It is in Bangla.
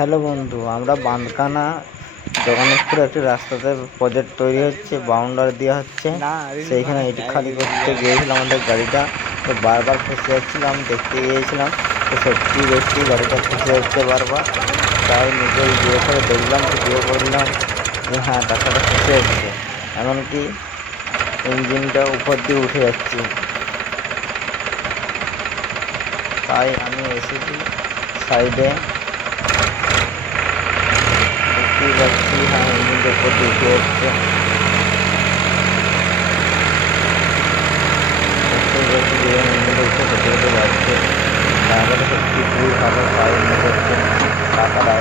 হ্যালো বন্ধু, আমরা বাঁধকানা জগন্নাথপুরে একটি রাস্তাতে প্রজেক্ট তৈরি হচ্ছে, বাউন্ডারি দেওয়া হচ্ছে। সেইখানে ইট খালি করতে গিয়েছিলাম আমাদের গাড়িটা, তো বারবার ফেসে যাচ্ছিলাম। দেখতে গিয়েছিলাম তো সত্যি দেখছি গাড়িটা ফেসে যাচ্ছে বারবার। তাই নিজে ভিডিও করে দেখলাম, ভিডিও করলাম যে হ্যাঁ টাকাটা ফেসে যাচ্ছে, এমনকি ইঞ্জিনটা উপর দিয়ে উঠে যাচ্ছে। তাই আমি এসেছি সাইডে, দেখতেই পাচ্ছি হ্যাঁ ইঞ্জিনটা উপর দিয়ে উঠে যাচ্ছে। দেখতেই পাচ্ছি যে ইঞ্জিনটা উঠে উঠে যাচ্ছে। তারপরে সত্যি খুবই ভালো, তাই মনে হচ্ছে টাকাটা